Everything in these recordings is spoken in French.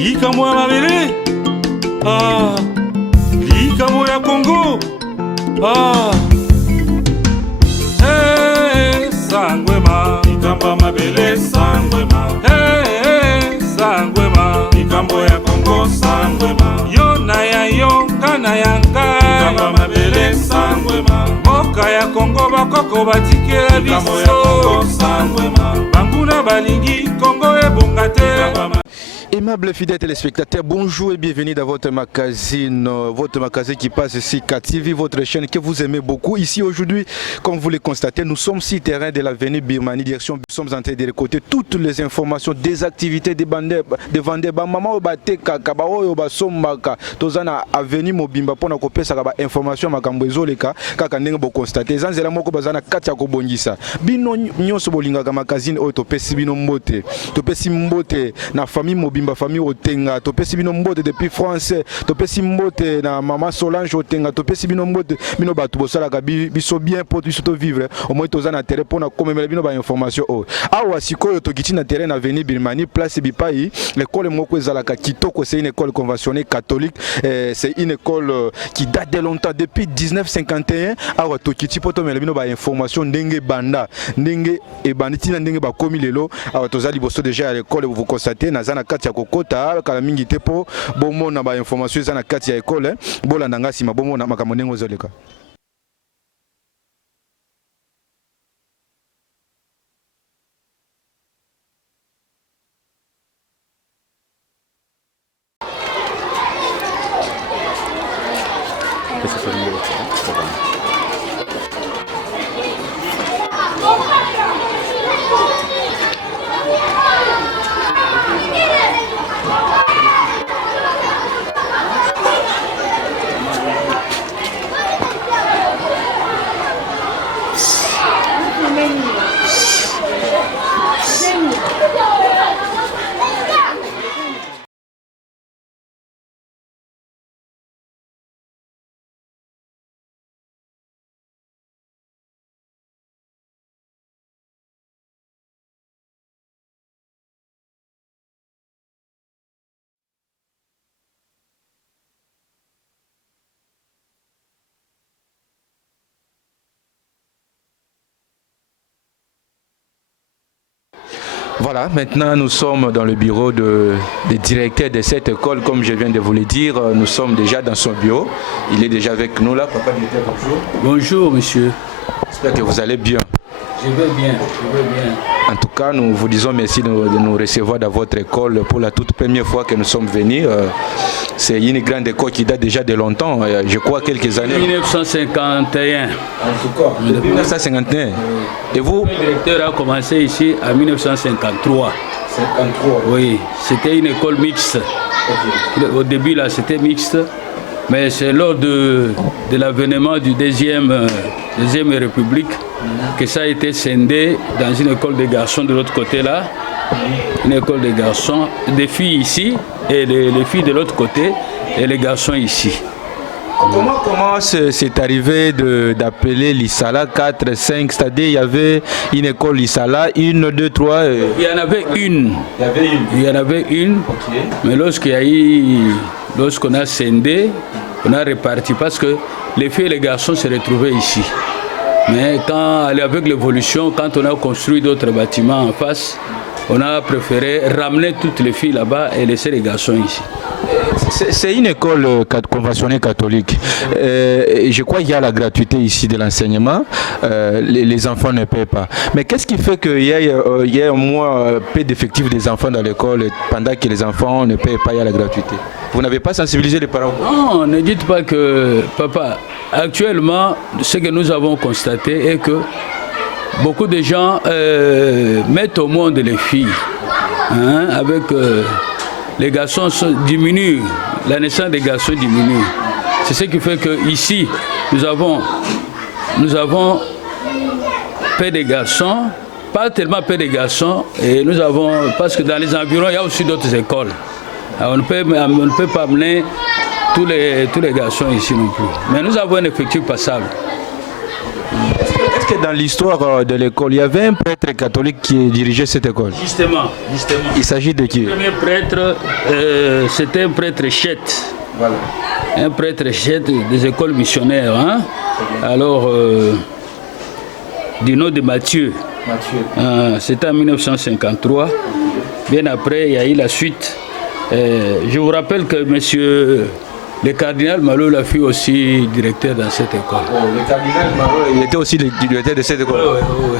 likambo ya mabele, likambo ya Congo, sangwema, likambo ya mabele, sangwema, sangwema, likambo ya Congo, sangwema, yo na ya yo, kana ya nga, likambo ya mabele, sangwema, mboka ya Congo bakoko batikela biso, likambo ya Congo, sangwema, banguna balingi Congo ebongate. Aimables fidèles téléspectateurs, bonjour et bienvenue dans votre magazine qui passe ici, KTV, votre chaîne que vous aimez beaucoup. Ici aujourd'hui, comme vous le constatez, nous sommes sur le terrain de l'avenue Birmanie, direction, nous sommes en train de récolter toutes les informations des activités des vendeurs, maman obate kakabao obasombaka, tozana avenue Mobimba pour nous copier ça information makambo ezoleka kaka ndenge bo constater zanzela moko bazana kati ya kobongisa bino nyonso bolinga ka magazine oyo topesi bino mbote topesi mbote na famille Mobimba famille Otenga topesi bino mbote depuis France topesi mbote na maman Solange Otenga topesi bino mbote bino batu bosala ka biso bien pour biso to vivre au moins tozana terrain pour na komemela bino ba information o awa sikoyo tokiti na terrain na avenue Birmanie place Bipai l'école moko ezalaka kitoko c'est une école conventionnelle catholique c'est une école qui date de longtemps depuis 1951 awa tokiti poto mela bino ba information ndenge banda ndenge e banditi na ndenge ba komi lelo awa tozali boso déjà à l'école vous constatez na zana kati ya kokota kala mingi te po bomona ba information zana kati ya école bolanda ngasi mabomona makambo ndenge ozoleka. Voilà, maintenant nous sommes dans le bureau des directeurs de cette école, comme je viens de vous le dire, nous sommes déjà dans son bureau. Il est déjà avec nous là. Papa directeur, bonjour. Bonjour monsieur. J'espère que vous allez bien. Je vais bien, je vais bien. En tout cas, nous vous disons merci de nous recevoir dans votre école pour la toute première fois que nous sommes venus. C'est une grande école qui date déjà de longtemps, je crois quelques années. 1951. En tout cas, depuis 1951. Et vous? Le directeur a commencé ici en 1953. 53. Oui, c'était une école mixte. Okay. Au début là, c'était mixte. Mais c'est lors de l'avènement du deuxième République que ça a été scindé dans une école de garçons de l'autre côté là. Une école de garçons, des filles ici et les filles de l'autre côté et les garçons ici. Comment c'est arrivé d'appeler l'Issala 4, 5, c'est-à-dire il y avait une école l'Issala, 1, 2, 3 Il y en avait une. Il y en avait une, okay. Mais lorsqu'on a scindé, on a réparti parce que les filles et les garçons se retrouvaient ici. Mais avec l'évolution, quand on a construit d'autres bâtiments en face, on a préféré ramener toutes les filles là-bas et laisser les garçons ici. C'est une école conventionnelle catholique. Je crois qu'il y a la gratuité ici de l'enseignement. Les enfants ne paient pas. Mais qu'est-ce qui fait qu'il y a au moins peu d'effectifs des enfants dans l'école pendant que les enfants ne paient pas, il y a la gratuité? Vous n'avez pas sensibilisé les parents? Non, ne dites pas que... Papa, actuellement, ce que nous avons constaté est que beaucoup de gens mettent au monde les filles. Hein, avec... les garçons diminuent, la naissance des garçons diminue. C'est ce qui fait qu'ici, nous avons peu de garçons, pas tellement peu de garçons, et nous avons, parce que dans les environs, il y a aussi d'autres écoles. Alors, on ne peut pas amener tous les garçons ici non plus. Mais nous avons un effectif passable. que dans l'histoire de l'école, il y avait un prêtre catholique qui dirigeait cette école? Justement. Il s'agit de qui? Le premier prêtre, c'était un prêtre chète. Voilà. Un prêtre chète des écoles missionnaires. Hein? Alors, du nom de Mathieu. C'était en 1953. Bien après, il y a eu la suite. Je vous rappelle que monsieur le cardinal Malo fut aussi directeur dans cette école. Oh, le cardinal Malo, il était aussi le directeur de cette école? Oui.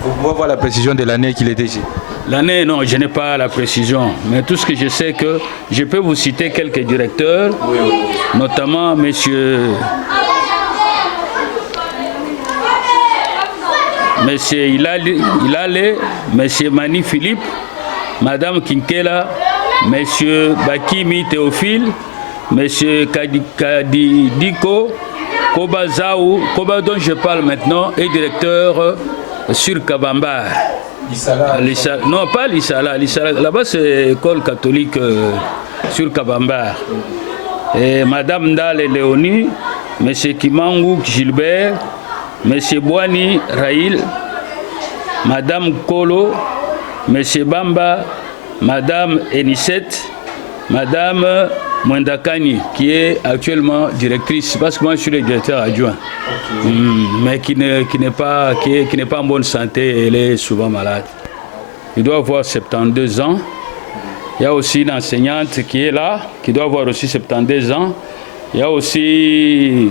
Vous pouvez voir la précision de l'année qu'il était ici? L'année, non, je n'ai pas la précision. Mais tout ce que je sais, que je peux vous citer quelques directeurs, notamment monsieur Hilale, monsieur Mani Philippe, madame Kinkela, monsieur Bakimi Théophile, monsieur Kadidiko, Koba Zaou, Koba dont je parle maintenant, est directeur sur Kabambar. Non, pas l'Issala. Là-bas, c'est l'école catholique sur Kabambar. Et madame Ndale Léonie, monsieur Kimangou Gilbert, monsieur Boani Raïl, madame Kolo, monsieur Bamba, madame Enisette, madame Mwendakani, qui est actuellement directrice, parce que moi je suis le directeur adjoint, mais qui n'est pas en bonne santé, elle est souvent malade. Il doit avoir 72 ans. Il y a aussi une enseignante qui est là, qui doit avoir aussi 72 ans. Il y a aussi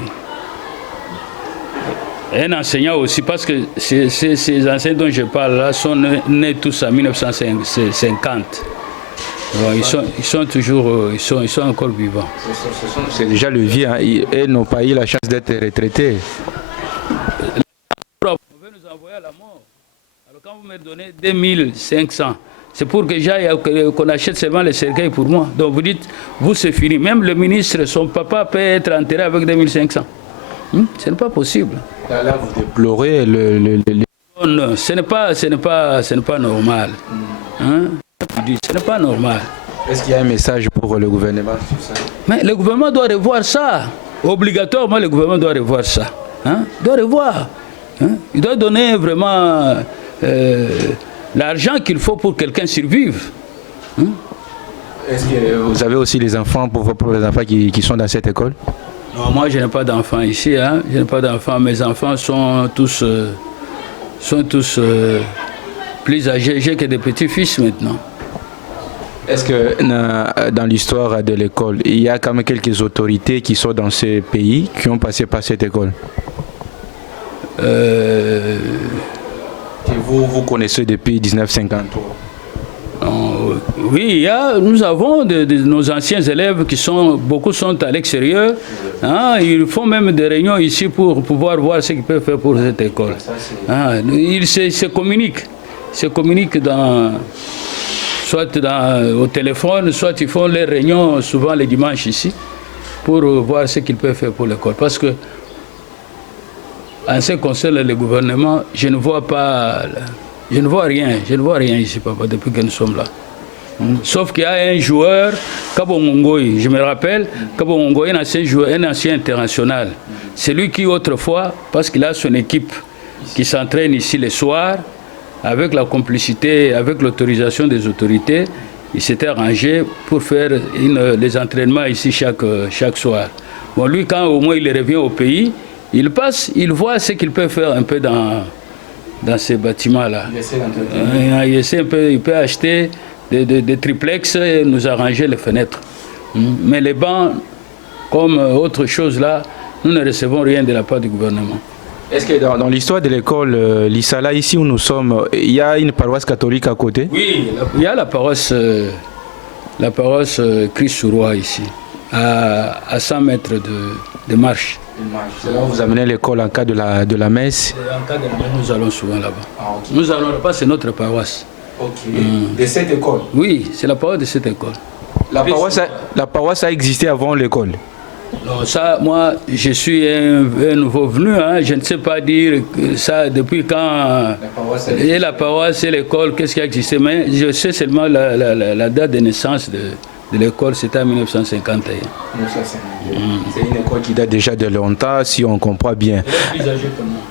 un enseignant aussi, parce que ces enseignants dont je parle là sont nés tous en 1950. Ils sont toujours, ils sont encore vivants. C'est déjà le vieux, hein. Ils n'ont pas eu la chance d'être retraités. On veut nous envoyer à la mort. Alors quand vous me donnez 2500, c'est pour que j'aille, qu'on achète seulement les cercueils pour moi. Donc vous dites, vous c'est fini. Même le ministre, son papa peut être enterré avec 2500. Ce n'est pas possible. Là, vous déplorez Non, ce n'est pas normal. Hein? Ce n'est pas normal. Est-ce qu'il y a un message pour le gouvernement sur ça? Mais le gouvernement doit revoir ça. Obligatoirement, le gouvernement doit revoir ça. Hein? Il doit revoir. Hein? Il doit donner vraiment l'argent qu'il faut pour que quelqu'un survive. Hein? Est-ce que vous avez aussi les enfants pour les enfants qui sont dans cette école? Non, moi je n'ai pas d'enfants ici. Hein? Je n'ai pas d'enfants. Mes enfants sont tous plus âgés que des petits-fils maintenant. Est-ce que dans l'histoire de l'école, il y a quand même quelques autorités qui sont dans ces pays qui ont passé par cette école? Que vous connaissez depuis 1953? Oui, nous avons nos anciens élèves beaucoup sont à l'extérieur. Hein, ils font même des réunions ici pour pouvoir voir ce qu'ils peuvent faire pour cette école. Ils se communiquent. Soit au téléphone, soit ils font les réunions souvent les dimanches ici pour voir ce qu'ils peuvent faire pour l'école. Parce que en ce qui concerne le gouvernement, je ne vois rien ici, papa, depuis que nous sommes là. Sauf qu'il y a un joueur, Kabo Ngongoy, je me rappelle, Kabo Ngongoy, un ancien international. C'est lui qui autrefois, parce qu'il a son équipe qui s'entraîne ici les soirs, avec la complicité, avec l'autorisation des autorités, il s'était arrangé pour faire les entraînements ici chaque soir. Bon, lui, quand au moins il revient au pays, il passe, il voit ce qu'il peut faire un peu dans ces bâtiments-là. Il peut acheter des triplex et nous arranger les fenêtres. Mais les bancs, comme autre chose là, nous ne recevons rien de la part du gouvernement. Est-ce que dans l'histoire de l'école l'Issala, ici où nous sommes, il y a une paroisse catholique à côté? Oui, il y a la paroisse Christ-sur-Roi ici, à 100 mètres de marche. C'est là où vous amenez l'école en cas de la messe? En cas de la messe, nous allons souvent là-bas. Okay. Nous allons là-bas, c'est notre paroisse. De cette école? Oui, c'est la paroisse de cette école. La paroisse a existé avant l'école? Non, ça, moi, je suis un nouveau venu, hein, je ne sais pas dire ça depuis quand. La paroisse et l'école, qu'est-ce qui a existé, mais je sais seulement la date de naissance de l'école, c'était en 1951. C'est une école qui date déjà de longtemps, si on comprend bien.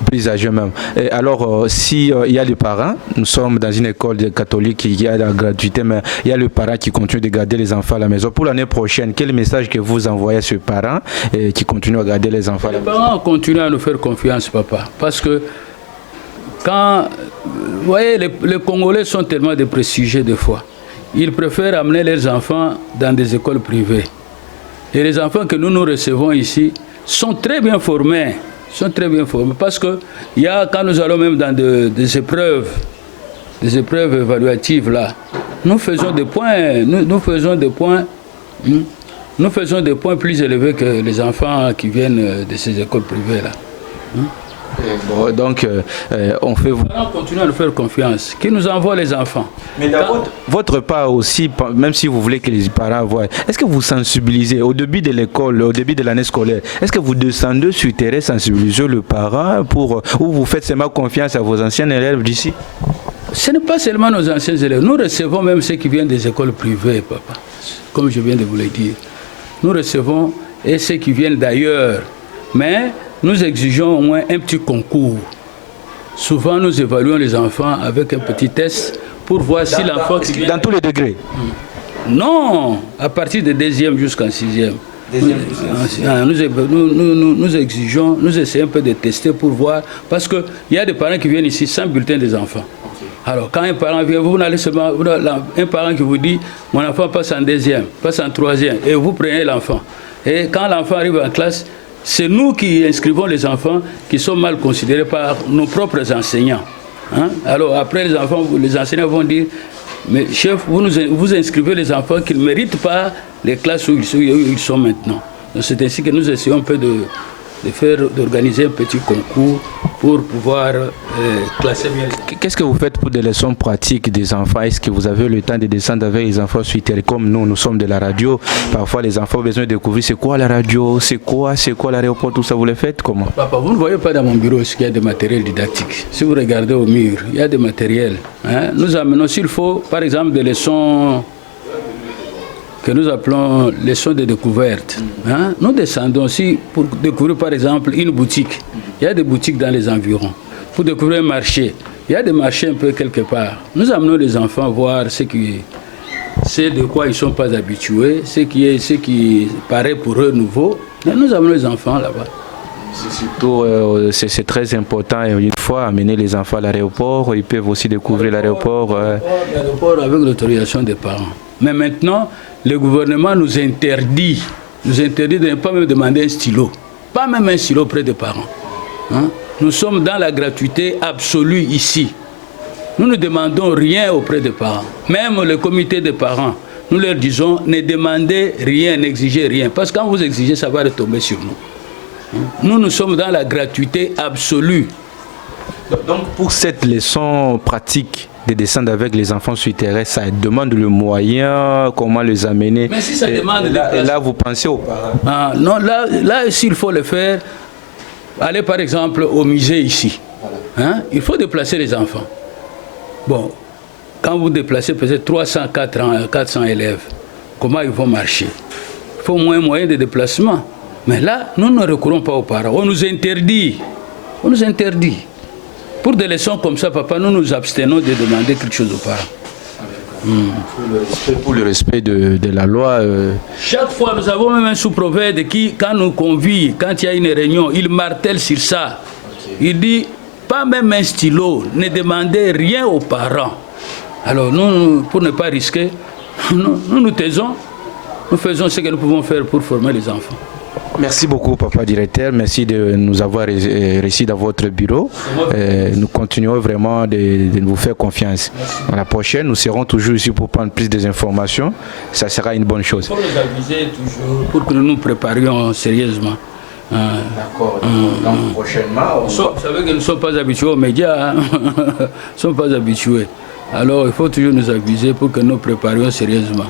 Plus âgé même. Et alors, si il y a les parents, nous sommes dans une école catholique qui a la gratuité, mais il y a le parent qui continue de garder les enfants à la maison. Pour l'année prochaine, quel message que vous envoyez à ce parent qui continue à garder les enfants à la maison? Les parents continuent à nous faire confiance, papa, parce que quand, vous voyez, les Congolais sont tellement déprestigiés des fois. Ils préfèrent amener leurs enfants dans des écoles privées. Et les enfants que nous recevons ici sont très bien formés. Parce que quand nous allons même dans des épreuves évaluatives là, nous faisons des points, nous faisons des points plus élevés que les enfants qui viennent de ces écoles privées là. Bon, donc, on continue à nous faire confiance. Qui nous envoie les enfants? Mais votre part aussi, même si vous voulez que les parents voient, est-ce que vous sensibilisez au début de l'école, au début de l'année scolaire? Est-ce que vous descendez sur le terrain, sensibiliser le parent ou vous faites seulement confiance à vos anciens élèves d'ici? Ce n'est pas seulement nos anciens élèves. Nous recevons même ceux qui viennent des écoles privées, papa. Comme je viens de vous le dire. Nous recevons et ceux qui viennent d'ailleurs. Mais nous exigeons au moins un petit concours. Souvent, nous évaluons les enfants avec un petit test pour voir si l'enfant... Dans tous les degrés? Non, à partir de 2e jusqu'en 6e. Nous exigeons, nous essayons un peu de tester pour voir, parce qu'il y a des parents qui viennent ici sans bulletin des enfants. Alors, quand un parent vient, vous n'allez seulement... Un parent qui vous dit, mon enfant passe en 2e, passe en 3e, et vous prenez l'enfant. Et quand l'enfant arrive en classe, c'est nous qui inscrivons les enfants qui sont mal considérés par nos propres enseignants. Hein? Alors après, les enseignants vont dire, mais chef, vous inscrivez les enfants qui ne méritent pas les classes où ils sont maintenant. C'est ainsi que nous essayons un peu d'organiser un petit concours pour pouvoir classer bien. Qu'est-ce que vous faites pour des leçons pratiques des enfants? Est-ce que vous avez le temps de descendre avec les enfants sur terre? Comme nous sommes de la radio, parfois les enfants ont besoin de découvrir c'est quoi la radio, c'est quoi l'aéroport, tout ça, vous le faites comment? Papa, vous ne voyez pas dans mon bureau qu'il y a des matériels didactiques. Si vous regardez au mur, il y a des matériels. Hein? Nous amenons, s'il faut, par exemple, des leçons que nous appelons leçons de découverte. Hein? Nous descendons aussi pour découvrir par exemple une boutique. Il y a des boutiques dans les environs. Pour découvrir un marché, il y a des marchés un peu quelque part. Nous amenons les enfants voir ce de quoi ils ne sont pas habitués, ce qui paraît pour eux nouveau. Et nous amenons les enfants là-bas. Surtout, c'est très important. Une fois amener les enfants à l'aéroport, ils peuvent aussi découvrir l'aéroport. L'aéroport avec l'autorisation des parents. Mais maintenant, le gouvernement nous interdit de ne pas même demander un stylo. Pas même un stylo auprès des parents. Hein? Nous sommes dans la gratuité absolue ici. Nous ne demandons rien auprès des parents. Même le comité des parents, nous leur disons, ne demandez rien, n'exigez rien. Parce que quand vous exigez, ça va retomber sur nous. Nous sommes dans la gratuité absolue. Donc pour cette leçon pratique de descendre avec les enfants sur le terrain, ça demande le moyen, comment les amener. Mais si ça demande... Là, vous pensez aux parents? Non, là s'il faut le faire, allez par exemple au musée ici. Hein? Il faut déplacer les enfants. Bon, quand vous déplacez peut-être 300, 400 élèves, comment ils vont marcher? Il faut au moins un moyen de déplacement. Mais là, nous ne recourons pas aux parents. On nous interdit. On nous interdit. Pour des leçons comme ça, papa, nous nous abstenons de demander quelque chose aux parents. Pour le respect de la loi. Chaque fois, nous avons même un sous-prophète qui, quand nous convie, quand il y a une réunion, il martèle sur ça. Il dit, pas même un stylo, ne demandez rien aux parents. Alors nous, pour ne pas risquer, nous taisons, nous faisons ce que nous pouvons faire pour former les enfants. Merci beaucoup, papa directeur. Merci de nous avoir reçus dans votre bureau. Nous continuons vraiment de vous faire confiance. À la prochaine, nous serons toujours ici pour prendre plus d'informations. Ça sera une bonne chose. Il faut nous aviser toujours pour que nous nous préparions sérieusement. D'accord. Donc prochainement... Vous savez que nous ne sommes pas habitués aux médias. Hein? Nous ne sommes pas habitués. Alors il faut toujours nous aviser pour que nous nous préparions sérieusement.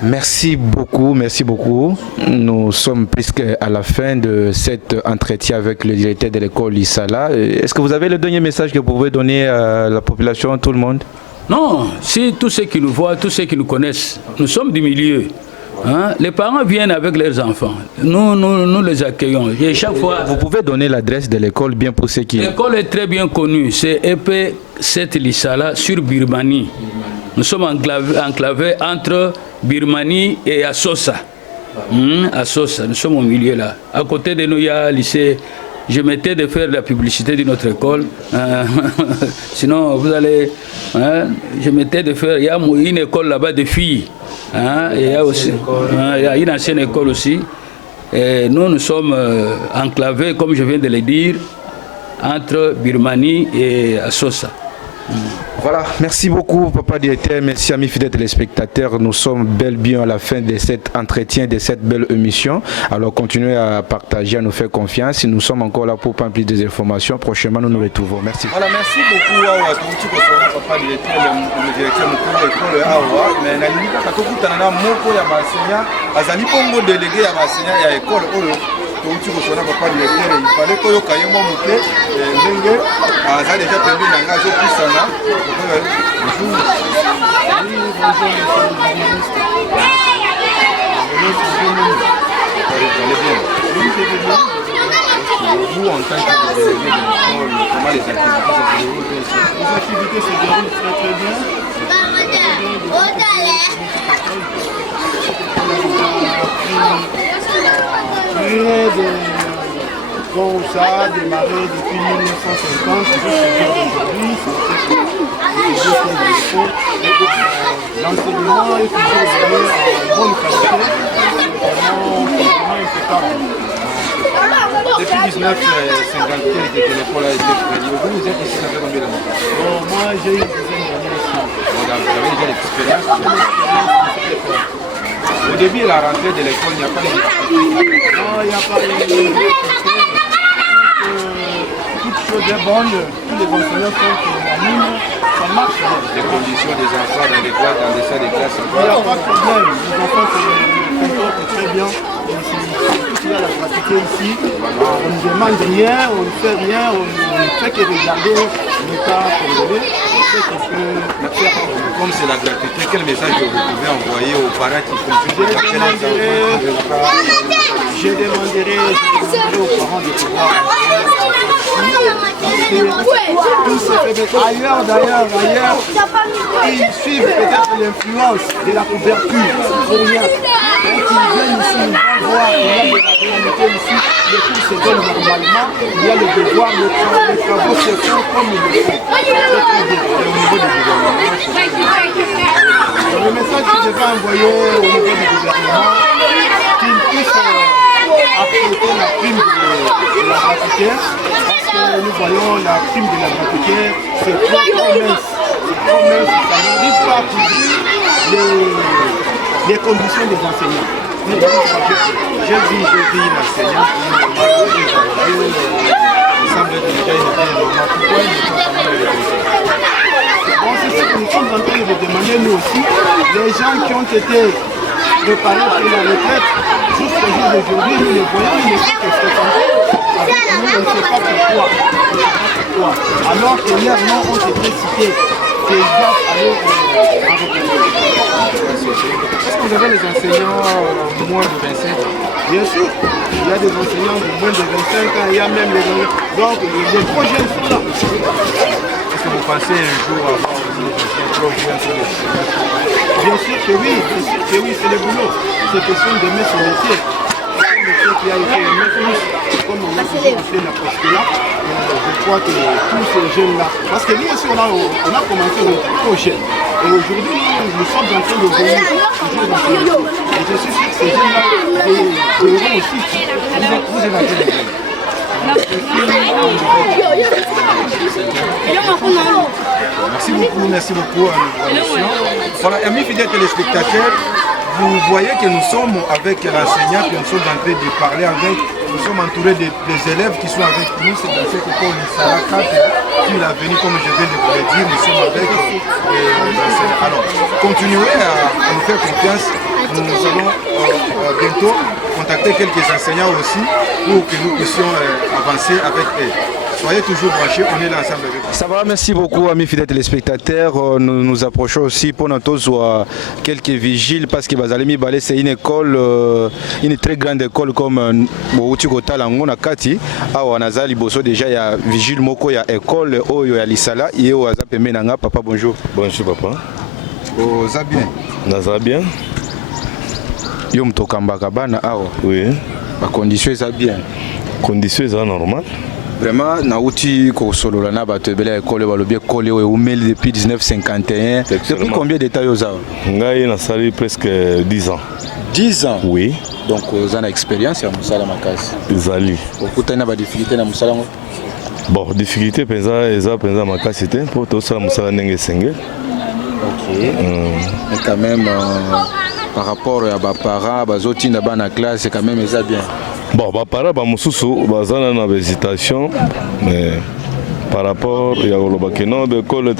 Merci beaucoup, merci beaucoup. Nous sommes presque à la fin de cet entretien avec le directeur de l'école Lissala. Est-ce que vous avez le dernier message que vous pouvez donner à la population, à tout le monde? Non, si tous ceux qui nous voient, tous ceux qui nous connaissent, nous sommes du milieu. Hein? Les parents viennent avec leurs enfants. Nous les accueillons. Et chaque fois, vous pouvez donner l'adresse de l'école bien pour ceux qui... L'école est très bien connue. C'est EP 7 Lissala sur Birmanie. Nous sommes enclavés entre Birmanie et Assosa. Assosa, nous sommes au milieu là. À côté de nous, il y a un lycée. Je m'étais de faire la publicité de notre école. Sinon, vous allez... je m'étais de faire... Il y a une école là-bas de filles. Et il y a aussi il y a une ancienne école aussi. Et nous sommes enclavés, comme je viens de le dire, entre Birmanie et Assosa. Voilà, merci beaucoup Papa Directeur, merci amis fidèles téléspectateurs, nous sommes bel bien à la fin de cet entretien, de cette belle émission. Alors continuez à partager, à nous faire confiance, nous sommes encore là pour prendre plus des informations, prochainement nous nous retrouvons, merci. Voilà, merci beaucoup à tout Papa Directeur, le directeur de l'école Awa, mais nalingi kaka tokutana moko ya basenya, azali bongo délégué ya basenya ya école oyo. Il fallait que le cahier mon bouquet, ndenge aza déjà perdu nanga zo pisana. Vous en tant que délégué de l'école, comment les activités se déroulent très très bien. Bon, ça a démarré depuis 1950 jusqu'aujourd'hui. L'enseignement est toujours en bonne qualité, vraiment impeccable. Depuis 1950, que l'école a été créée. Vous êtes ici, ça fait combien d'années? Bon, moi j'ai eu une dizaine d'années ici. Vous avez déjà l'expérience? Au début de la rentrée de l'école, il n'y a pas de difficultés. Non, il n'y a pas de difficultés. Toutes choses est bonnes, tous les enseignants sont unanimes, ça marche. Les conditions des enfants dans les classes, dans des salles de classe. Il n'y a pas de problème, les enfants se comportent très bien. Il y a la gratuité ici, on ne demande rien, on ne fait rien, on ne fait que regarder l'État congolais. Comme c'est la gratuité, quel message vous pouvez envoyer aux parents qui consultent? Je demanderai aux parents de pouvoir ailleurs, ils suivent peut-être l'influence de la couverture pour rien. Quand ils viennent ici, ils vont voir qu'il y a de la réalité ici, les cours se donnent normalement, il y a le devoir, les travaux se font comme il le faut. Au niveau du gouvernement. Le message que je vais envoyer au niveau du gouvernement, qu'ils puissent apporter la prime de la gratuité, parce que nous voyons la prime de la gratuité, c'est trop mince. Ça n'arrive pas à couvrir les conditions des enseignants. J'ai vu l'enseignant, il semble être déjà une idée normale. Pourquoi ils ne sont pas mal de bon, c'est ce que nous sommes en train de demander nous aussi. Les gens qui ont été préparés pour la retraite, jusqu'au jour d'aujourd'hui, nous les voyons, ils ne sont que fréquentés. Avec nous, on ne sait pas pourquoi. Alors que hier, non, on s'était cité qu'ils doivent aller en retraite. Est-ce que vous avez les enseignants moins de 25 ans? Bien sûr, il y a des enseignants de moins de 25 ans, il y a même les... Donc, les projets sont là. Est-ce que vous pensez un jour avoir des enseignants trop jeunes? Bien sûr que oui, c'est le boulot. C'est question d'aimer son métier. C'est un métier qui a été aimé plus, comme on a toujours fait la postulat. Je crois que tous ces jeunes-là, parce que nous aussi on a commencé trop jeunes. Et aujourd'hui, nous sommes en train de venir toujours dans ce métier. Et je suis sûr que ces jeunes-là devront aussi. Vous êtes à quel niveau? Merci beaucoup à l'émission. Voilà, amis fidèles téléspectateurs, vous voyez que nous sommes avec l'enseignant, que nous sommes en train de parler avec, nous sommes entourés des élèves qui sont avec nous, c'est dans cette école Lissala 4, qui est venu, comme je viens de vous le dire, nous sommes avec les enseignants. Alors, continuez à nous faire confiance, nous allons bientôt contacter quelques enseignants aussi pour que nous puissions avancer avec eux. Soyez toujours branchés, on est là ensemble avec vous. Ça va, merci beaucoup, amis fidèles téléspectateurs. Nous nous approchons aussi pour notre quelques vigiles parce que Bazalemi Balé, c'est une école, une très grande école comme Boutiko Talango na Kati. Awa Nazali Bosso, déjà il y a vigile Moko, il y a école, il y a Lisala, il y a Azapeme Nanga. Papa, bonjour. Bonjour, papa. Oh, ça bien. Ça bien. Yom Tokambaka Bana, awa. Oui. La condition est bien. Condition est normale. Vraiment, Naouti Kosolo, na batebele école, balobie collé au Oumel depuis 1951. Depuis combien d'états yosa? Ngai na sali presque 10 ans. 10 ans? Oui. Donc, vous avez une expérience à Moussala Makasi. Zali. Vous avez des difficultés à Moussala? Bon, difficulté, penza Makasi c'était pour tout ça, Moussala Nenge Senge. Ok. Mais quand même, par rapport à vos parents, vos autres dans la classe, c'est quand même bien. Bon, mes parents, ils ont une hésitation, mais par rapport à l'école, l'école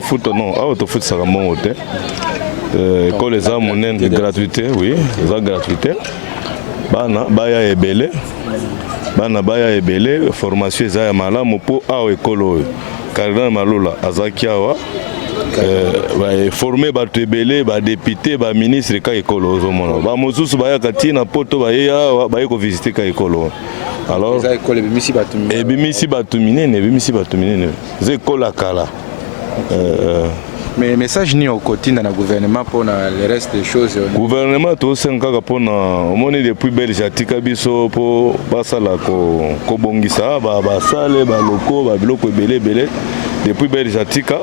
foot, non, foot, ça va monter. L'école est en gratuité, oui, c'est gratuité. Baya est belé. Baya est belé, formation est malamu pour l'école. Cardinal Malola, Azakiawa. Formé par Tebele, par député, par ministre de l'école. Mosusu baya katina poto baya ko visiter ka école. Alors l'école bimisi batumine. C'est école kala. Mais message ni au côté dans le gouvernement pour le reste des choses. Le gouvernement tout c'est encore pour on est depuis Belgique tika biso pour basala ko bongisa ba sale ba loko ba biloko belé depuis Belgique tika.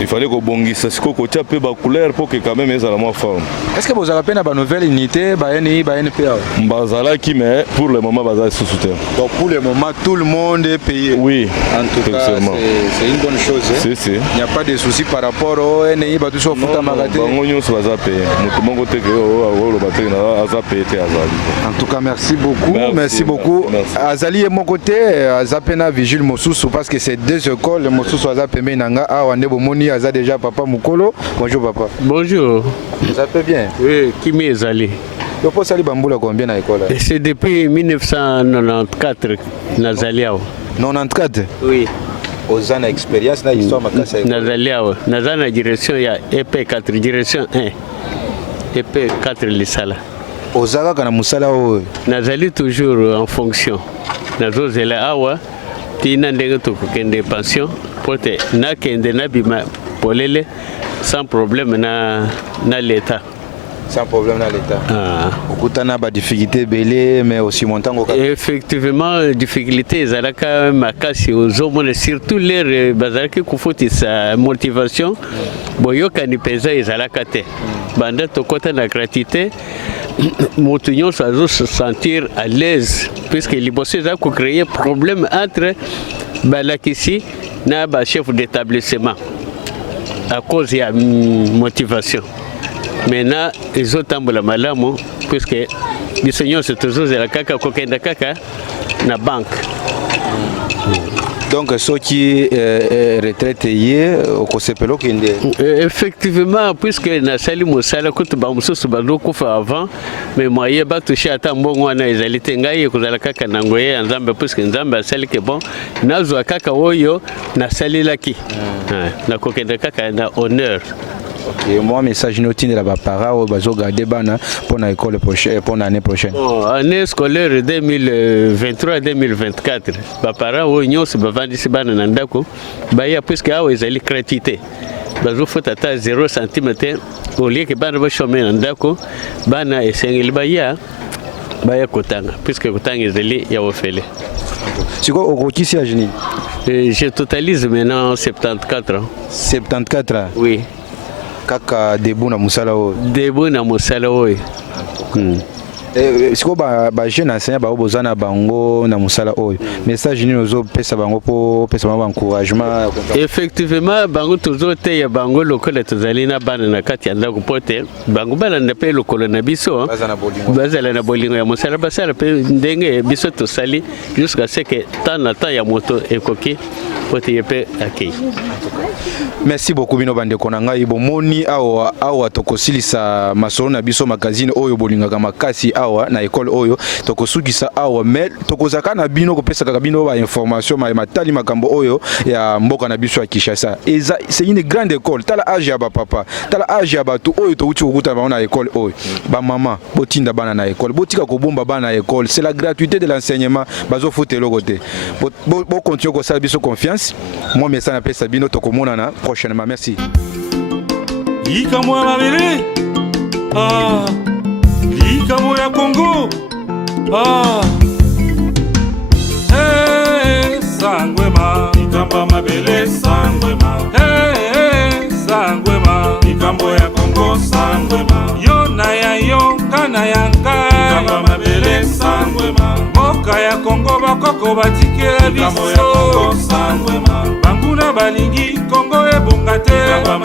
Il fallait que Bongisa Siko Kotia peu ba couleur pour que quand même ils aient la forme. Est-ce que vous avez peine à la nouvelle unité, NI, NPA? Bazala qui mais pour le moment Bazala sous soutien. Donc pour le moment tout le monde est payé. Oui. En tout cas c'est une bonne chose. C'est. Il n'y a pas de souci par rapport au NI, ba tout ça futa magaté. Non, on se va payer. Mon côté que le bateau na Azapé Azali. En tout cas merci beaucoup. Merci beaucoup. Azali et mon côté Azapena Vigile Mosusu parce que c'est deux écoles Mosusu Azapeme Nanga Awande Bomoni Aza déjà papa Mukolo. Bonjour papa. Bonjour. Ça peut bien? Oui, qui m'est allé? Tu peux salir Bamboula combien à l'école? C'est depuis 1994 Nazaliao. 94? Oui. Aux ans d'expérience, na histoire makasa. Nazaliao. Nazana direction il y a EP4 direction 1. EP4 Lisala. Ozaka kana musala o. Nazali toujours en fonction. Nazozela awa tina ndenge to kende pension pote na kende na bima polele sans problème na l'état. Sans problème dans l'État. Okutana ba difficulté belé mais aussi montant au effectivement difficulté zalaka makasi aux hommes surtout les bazalaki kufuti sa motivation boyoka ni pesa ezalaka te. Banda to kota na gratuité Moutunion doit se sentir à l'aise puisque les bossés ont créé problème entre Balakissi et le chef d'établissement à cause de la motivation. Maintenant, ils ont tambola malamu puisque les seigneurs se toujours la kaka kokenda kaka na banque. Donc ceux qui est retraité au Kosepelo qui effectivement puisque na sali mosala kutu ba mususu baloko fa avant mais moyen ba toucher ata mbongo wana ezalite ngai kozala kaka nangoye nzambe puisque nzambe asali ke bon nazwa kaka oyo na sali laki na kokenda kaka na honneur. Ok, moi message notine la para au bazo garder bana pour l'école prochaine pour l'année prochaine. Année scolaire 2023-2024. Ba para o nyos ba vandisi bana na ndako ba ya puisque awo ezali gratuité. Bazo fota ta 0 cm au lieu que bana ba chômer na ndako bana esengeli ba ya kotanga puisque kotanga ezali ya ofele. Siko okokisi à Geni. Je totalise maintenant 74 ans. 74 ans. Oui. Kaka debout na musala o. Debout na musala o. Siko ba jeune enseignant ba obozana bango na musala o. Message ni ozo pesa bango po pesa bango encouragement. Effectivement bango toujours te ya bango lokole tozali na bana na kati ya ndako pote bango bana na pe lokole na biso. Bazala na bolingo ya musala basala pe ndenge biso tosali jusqu'à ce que tant na temps ya moto ekoki pote yepe akei. Merci beaucoup bino bande konanga ibomoni awa tokosilisa masolo na biso magazine oyo bolingaka makasi awa na école oyo tokosukisa awa mais tokozaka na bino kopesaka bino ba information matali makambo oyo ya mboka na biso ya Kinshasa. C'est une grande école. Tala âge ya ba papa, tala âge ya ba to oyo to uti okuta ba na école oyo. Ba maman botinda bana na école, botika ko bomba bana na école. C'est la gratuité de l'enseignement. Bazo fouter côté. Bo continuer ko sala biso confiance. Moi message na pesa bino tokomonana prochainement. Merci. Likambo ya mabele. Ah. Likambo ya Congo. Ah. Hey, sangwema. Likambo ya mabele sangwema. Hey, sangwema. Likambo ya Congo sangwema. Yo na ya yo kana yanga. Likambo ya mabele sangwema. Moka ya Congo bakoko batikela biso. Likambo ya Congo sangwema. Banguna balingi Congo ebonga te.